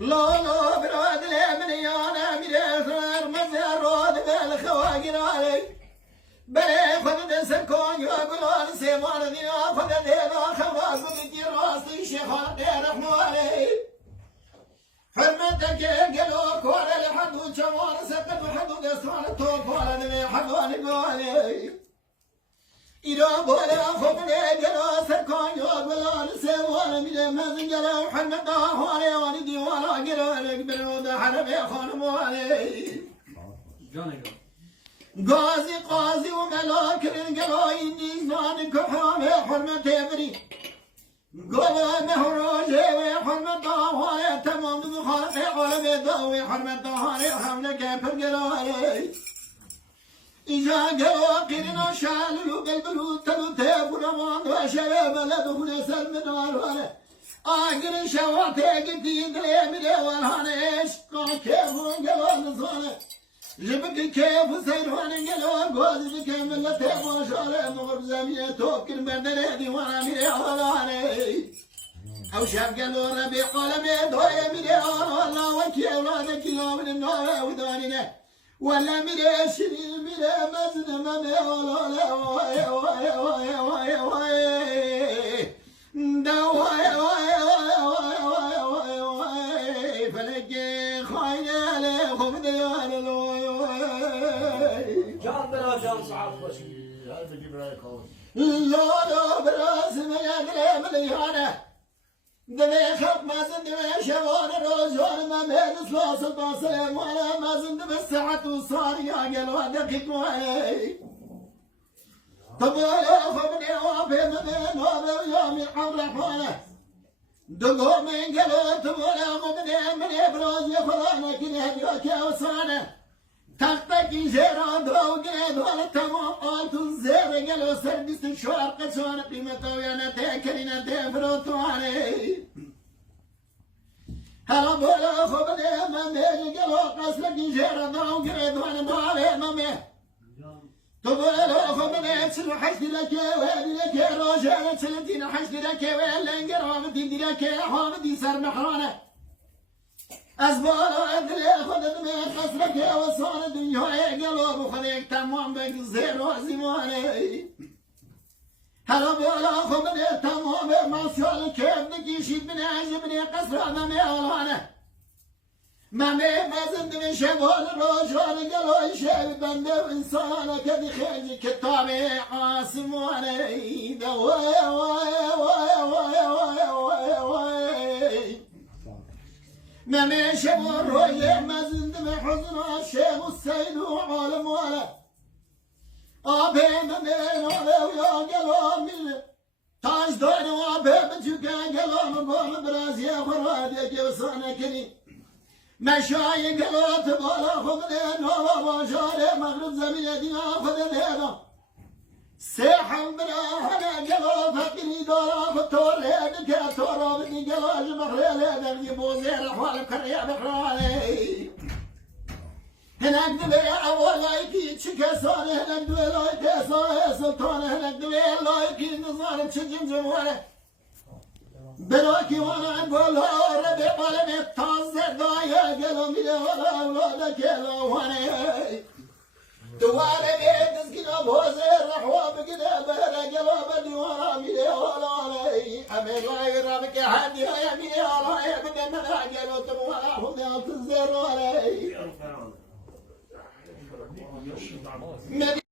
لا لا براد الامن انا ميرثر مزرود بالخواجر علي بلي خذ سكون يقولون سيمان دينا خذ دينا خواص بدي راسي شيخان دير حمالي حرمتك قالوا كور لحد وشوار سكت وحد ودسوان توك ولا دمي حدوان قالي إذا بولا خبني قالوا سكون يقولون سيمان ميرثر مزرود حرمتك هوالي واني ديوانا قالوا لك برود حرمي خان موالي غازي قاضي وملاك القلاي نيزان كحرام حرمة بري قال مهروجي وحرمة هاي تمام بخارق على داوي حرمة هاي حملة كفر قلاي إجا قلا قرنا شالو قلبلو تلو تيب رمان وشباب لدخل سلم نار ولا آقر شواتي قلتي دلي ملي والهانيش قال كيف قلا نصانه جبك كيف سيروان قالوا قوزي بكيم لا تيمون شارع مغرب زمية توكل بدل ديوان ميري علاني أو شاب قالوا ربي قلمي دوي ميري والله وكي أولادك يوم من النار ودانينا ولا ميري شرير ميري مزن ممي ولا واي واي واي واي واي دواي واي واي واي واي واي فلقي خاينة لهم ديوان الواي جان بلا جان صعب وشي هذا جبرايل قوي لا براس ما يدري مليانة دمي خط ما زند دمي شوان الرجال ما بين سلاس البصر ولا ما زند بالساعة وصار يا قلوا دقيق وعي تبغى خبني وافي من هذا يوم الحول حوله دقوا من قلوا تبغى خبني من إبراز يخلانا كده يوكي وصانه تختك جيران دو قيد ولا تمام قالت الزير قالوا سردست الشوار قسوان قيمة ويانا تاكرين تفروتو علي هلا بولا خبني مامي قالوا قسلك جيران دو قيد ولا مالي مامي تبولا خبني تسلو حشد لك وهدي لك روجانا تسلتين حشد لك ولا انقرامتي لك حامدي سر محرانه أزبال أدري خذت من خسرك يا وصال الدنيا قلوب خذيك تمام بك الزير وزماني هلا بولا خذني تمام ما سؤال كيف نكيشي بني عجبني قصر أمامي أولانا مامي ما زند من شبال الرجال قالوا شاب بندو إنسان كذي خيج كتابي عاصم واني دوايا وايا وايا وايا وايا وايا وايا ما ماشي بالرؤية ما زند بحزن الشيخ السيد وعالم ولا أبي من ولا ويا قلام تاج دين وأبي بتشكى قلام قول برازيا فرادي جوسانا كني مشاي قلات بالا خذني نولا وشاري مغرب زمية دي خذني هذا سيحن بنا هنا قلا فكري دورا فتور هيدك تورا بدي قلا جمخلي هذا يبوزير أحوال كريا بخراني هناك دبي أول لايكي تشكسان هناك دبي لايكي صاحي سلطان هناك دبي لايكي نظام تشجم جموله بلاكي وانا أقول ربي قلمي تازر دايا قلم بلا ولا أولادك يلا وانا دواري بيت سكنا بوزير رحوا بكده بهلا قلوب ديوانا ميلي ولا علي أمي لا يرامك حدي يا ميلي ولا يا بدنا نعجل وتموالا هم يالتزير علي